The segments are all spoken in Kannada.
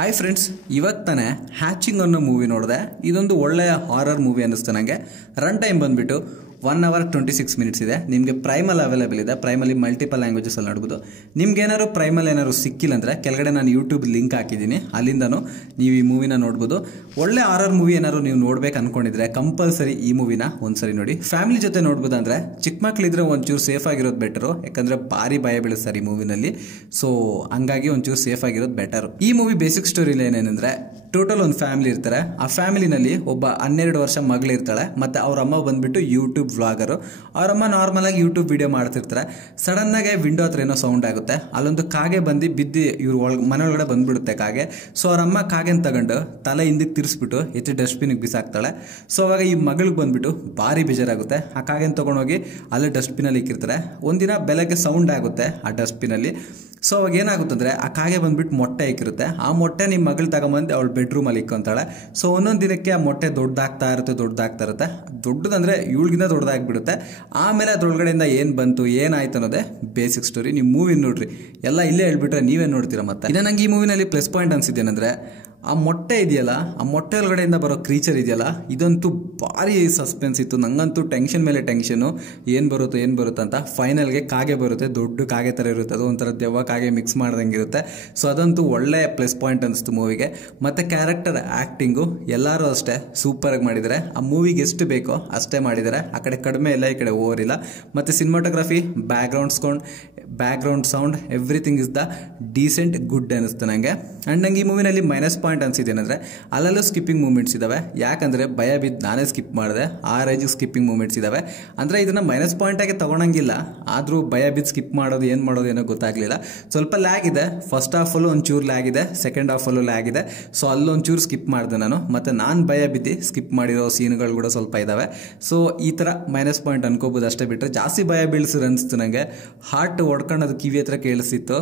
ಹಾಯ್ ಫ್ರೆಂಡ್ಸ್, ಇವತ್ತು ತಾನೇ ಹ್ಯಾಚಿಂಗ್ ಅನ್ನೋ ಮೂವಿ ನೋಡಿದೆ. ಇದೊಂದು ಒಳ್ಳೆಯ ಹಾರರ್ ಮೂವಿ ಅನ್ನಿಸ್ತು ನನಗೆ. ರನ್ ಟೈಮ್ ಬಂದುಬಿಟ್ಟು 1 hour 26 minutes ಇದೆ. ನಿಮಗೆ ಪ್ರೈಮಲ್ಲಿ ಅವೈಲೇಬಲ್ ಇದೆ. ಪ್ರೈಮಲ್ಲಿ ಮಲ್ಟಿಪಲ್ ಲ್ಯಾಂಗ್ವೇಜಸಲ್ಲಿ ನೋಡ್ಬೋದು. ನಿಮ್ಗೆ ಏನಾದ್ರು ಪ್ರೈಮಲ್ಲಿ ಏನಾದ್ರು ಸಿಕ್ಕಿಲ್ಲ ಅಂದರೆ ಕೆಳಗಡೆ ನಾನು ಯೂಟ್ಯೂಬ್ ಲಿಂಕ್ ಹಾಕಿದ್ದೀನಿ, ಅಲ್ಲಿಂದನೂ ನೀವು ಈ ಮೂವಿನ ನೋಡ್ಬೋದು. ಒಳ್ಳೆ ಹಾರರ್ ಮೂವಿ ಏನಾದ್ರು ನೀವು ನೋಡ್ಬೇಕು ಅಂದ್ಕೊಂಡಿದ್ರೆ ಕಂಪಲ್ಸರಿ ಈ ಮೂವಿನ ಒಂದ್ಸರಿ ನೋಡಿ. ಫ್ಯಾಮಿಲಿ ಜೊತೆ ನೋಡ್ಬೋದು. ಅಂದರೆ ಚಿಕ್ಕ ಮಕ್ಕಳಿದ್ರೆ ಒಂಚೂರು ಸೇಫ್ ಆಗಿರೋದು ಬೆಟರು, ಯಾಕಂದರೆ ಭಾರಿ ಭಯ ಬೀಳಿಸ್ತಾರೆ ಈ ಮೂವಿನಲ್ಲಿ. ಸೊ ಹಂಗಾಗಿ ಒಂಚೂರು ಸೇಫ್ ಆಗಿರೋದು ಬೆಟರು. ಈ ಮೂವಿ ಬೇಸಿಕ್ ಸ್ಟೋರಿಲಿ ಏನೇನೆಂದರೆ, ಟೋಟಲ್ ಒಂದು ಫ್ಯಾಮಿಲಿ ಇರ್ತಾರೆ. ಆ ಫ್ಯಾಮಿಲಿನಲ್ಲಿ ಒಬ್ಬ 12 ವರ್ಷ ಮಗಳಿರ್ತಾಳೆ, ಮತ್ತು ಅವ್ರ ಅಮ್ಮ ಬಂದ್ಬಿಟ್ಟು ಯೂಟ್ಯೂಬ್ ವ್ಲಾಗರು. ಅವರಮ್ಮ ನಾರ್ಮಲ್ ಆಗಿ ಯೂಟ್ಯೂಬ್ ವಿಡಿಯೋ ಮಾಡ್ತಿರ್ತಾರೆ. ಸಡನ್ ಆಗಿ ವಿಂಡೋ ಹತ್ರ ಏನೋ ಸೌಂಡ್ ಆಗುತ್ತೆ. ಅಲ್ಲೊಂದು ಕಾಗೆ ಬಂದು ಬಿದ್ದು ಇವ್ರ ಮನೆ ಒಳಗಡೆ ಬಂದ್ಬಿಡುತ್ತೆ ಕಾಗೆ. ಸೊ ಅವರಮ್ಮ ಕಾಗೆನ ತಗೊಂಡು ತಲೆ ಹಿಂದಕ್ಕೆ ತಿರ್ಸ್ಬಿಟ್ಟು ಎತ್ತಿ ಡಸ್ಟ್ಬಿನ್ಗೆ ಬಿಸಾಕ್ತಾಳೆ. ಸೊ ಅವಾಗ ಈ ಮಗಳಿಗೆ ಬಂದ್ಬಿಟ್ಟು ಭಾರಿ ಬೇಜಾರಾಗುತ್ತೆ. ಆ ಕಾಗೆನ ತೊಗೊಂಡೋಗಿ ಅಲ್ಲೇ ಡಸ್ಟ್ಬಿನಲ್ಲಿ ಇಕ್ಕಿರ್ತಾರೆ. ಒಂದಿನ ಬೆಳಗ್ಗೆ ಸೌಂಡ್ ಆಗುತ್ತೆ ಆ ಡಸ್ಟ್ಬಿನಲ್ಲಿ. ಸೊ ಅವಾಗ ಏನಾಗುತ್ತೆ ಅಂದರೆ, ಆ ಕಾಗೆ ಬಂದ್ಬಿಟ್ಟು ಮೊಟ್ಟೆ ಇಕ್ಕಿರುತ್ತೆ. ಆ ಮೊಟ್ಟೆ ನಿಮ್ಮ ಮಗಳು ತಗೊಂಬಂದು ಅವಳು ಬೆಡ್ರೂಮಲ್ಲಿ ಇಕ್ಕೊಂತಾಳೆ. ಸೊ ಒಂದೊಂದು ದಿನಕ್ಕೆ ಆ ಮೊಟ್ಟೆ ದೊಡ್ಡದಾಗ್ತಾ ಇರುತ್ತೆ. ದೊಡ್ಡದಂದರೆ ಇವಳಿಗಿಂತ ದೊಡ್ಡದಾಗ್ಬಿಡುತ್ತೆ. ಆಮೇಲೆ ಅದ್ರೊಳಗಡೆಯಿಂದ ಏನು ಬಂತು, ಏನಾಯ್ತು ಅನ್ನೋದೇ ಬೇಸಿಕ್ ಸ್ಟೋರಿ. ನೀವು ಮೂವಿ ನೋಡ್ರಿ, ಎಲ್ಲ ಇಲ್ಲೇ ಹೇಳ್ಬಿಟ್ರೆ ನೀವೇ ನೋಡ್ತೀರಾ. ಮತ್ತೆ ಇನ್ನು ನಂಗೆ ಈ ಮೂವಿನಲ್ಲಿ ಪ್ಲಸ್ ಪಾಯಿಂಟ್ ಅನ್ಸಿದ್ದೇನೆಂದರೆ, ಆ ಮೊಟ್ಟೆ ಇದೆಯಲ್ಲ, ಆ ಮೊಟ್ಟೆ ಒಳಗಡೆಯಿಂದ ಬರೋ ಕ್ರೀಚರ್ ಇದೆಯಲ್ಲ, ಇದಂತೂ ಭಾರಿ ಸಸ್ಪೆನ್ಸ್ ಇತ್ತು. ನಂಗಂತೂ ಟೆನ್ಷನ್ ಮೇಲೆ ಟೆನ್ಷನು, ಏನು ಬರುತ್ತೆ ಅಂತ. ಫೈನಲ್ಗೆ ಕಾಗೆ ಬರುತ್ತೆ, ದೊಡ್ಡ ಕಾಗೆ ಥರ ಇರುತ್ತೆ. ಅದು ಒಂಥರ ದೆವ್ವ ಕಾಗೆ ಮಿಕ್ಸ್ ಮಾಡ್ದಂಗೆ ಇರುತ್ತೆ. ಸೊ ಅದಂತೂ ಒಳ್ಳೆ ಪ್ಲಸ್ ಪಾಯಿಂಟ್ ಅನಿಸ್ತು ಮೂವಿಗೆ. ಮತ್ತು ಕ್ಯಾರೆಕ್ಟರ್ ಆ್ಯಕ್ಟಿಂಗು ಎಲ್ಲರೂ ಅಷ್ಟೇ ಸೂಪರಾಗಿ ಮಾಡಿದ್ದಾರೆ. ಆ ಮೂವಿಗೆ ಎಷ್ಟು ಬೇಕೋ ಅಷ್ಟೇ ಮಾಡಿದ್ದಾರೆ. ಆ ಕಡೆ ಕಡಿಮೆ ಇಲ್ಲ, ಈ ಕಡೆ ಓವರ್ ಇಲ್ಲ. ಮತ್ತು cinematography, background sound everything is the decent good ಅನ್ನಿಸ್ತು ನನಗೆ. ಆ್ಯಂಡ್ ನಂಗೆ ಈ ಮೂವಿನಲ್ಲಿ ಮೈನಸ್ ಪಾಯಿಂಟ್ ಅನ್ಸಿದ್ದೇನೆಂದರೆ, ಅಲ್ಲಲ್ಲೂ ಸ್ಕಿಪ್ಪಿಂಗ್ ಮೂಮೆಂಟ್ಸ್ ಇದ್ದಾವೆ. ಯಾಕಂದರೆ ಭಯ ಬಿದ್ದು ನಾನೇ ಸ್ಕಿಪ್ ಮಾಡಿದೆ. ಆ ರೇಜಿಗೆ ಸ್ಕಿಪ್ಪಿಂಗ್ ಮೂಮೆಂಟ್ಸ್ ಇದ್ದಾವೆ. ಅಂದರೆ ಇದನ್ನು ಮೈನಸ್ ಪಾಯಿಂಟಾಗಿ ತೊಗೊಳಂಗಿಲ್ಲ, ಆದರೂ ಭಯ ಬಿದ್ದು ಸ್ಕಿಪ್ ಮಾಡೋದು ಏನೋ ಗೊತ್ತಾಗಲಿಲ್ಲ. ಸ್ವಲ್ಪ ಲ್ಯಾಗ್ ಇದೆ. ಫಸ್ಟ್ ಹಾಫಲ್ಲೂ ಒಂಚೂರು ಲ್ಯಾಗ್ ಇದೆ, ಸೆಕೆಂಡ್ ಹಾಫಲ್ಲೂ ಲ್ಯಾಗ್ ಇದೆ. ಸೊ ಅಲ್ಲೊಂಚೂರು ಸ್ಕಿಪ್ ಮಾಡಿದೆ ನಾನು. ಮತ್ತು ನಾನು ಭಯ ಬಿದ್ದು ಸ್ಕಿಪ್ ಮಾಡಿರೋ ಸೀನ್ಗಳು ಕೂಡ ಸ್ವಲ್ಪ ಇದ್ದಾವೆ. ಸೊ ಈ ಥರ ಮೈನಸ್ ಪಾಯಿಂಟ್ ಅನ್ಕೋಬೋದು ಅಷ್ಟೇ. ಬಿಟ್ಟರೆ ಜಾಸ್ತಿ ಭಯ ಬೀಳಿಸಿದ್ರೆ ಅನಿಸ್ತು ನನಗೆ. ಹಾರ್ಟ್ ಹೊಡ್ಕೊಂಡು ಕಿವಿ ಹತ್ರ ಕೇಳಿಸಿತ್ತು,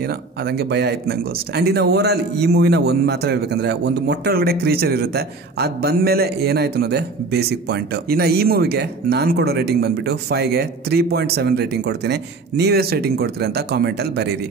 ಏನೋ ಅದಂಗೆ ಭಯ ಆಯ್ತು ನಂಗೂ ಅಷ್ಟೇ. ಆ್ಯಂಡ್ ಇನ್ನು ಓವರ್ ಆಲ್ ಈ ಮೂವಿನ ಒಂದು ಮಾತ್ರ ಹೇಳ್ಬೇಕಂದ್ರೆ, ಒಂದು ಮೊಟ್ಟೆ ಒಳಗಡೆ ಕ್ರೀಚರ್ ಇರುತ್ತೆ, ಅದು ಬಂದಮೇಲೆ ಏನಾಯ್ತು ಅನ್ನೋದೇ ಬೇಸಿಕ್ ಪಾಯಿಂಟ್. ಇನ್ನು ಈ ಮೂವಿಗೆ ನಾನು ಕೊಡೋ ರೇಟಿಂಗ್ ಬಂದುಬಿಟ್ಟು 5ಗೆ 3.7 ರೇಟಿಂಗ್ ಕೊಡ್ತೀನಿ. ನೀವೆಷ್ಟು ರೇಟಿಂಗ್ ಕೊಡ್ತೀರಾ ಅಂತ ಕಾಮೆಂಟಲ್ಲಿ ಬರೀರಿ.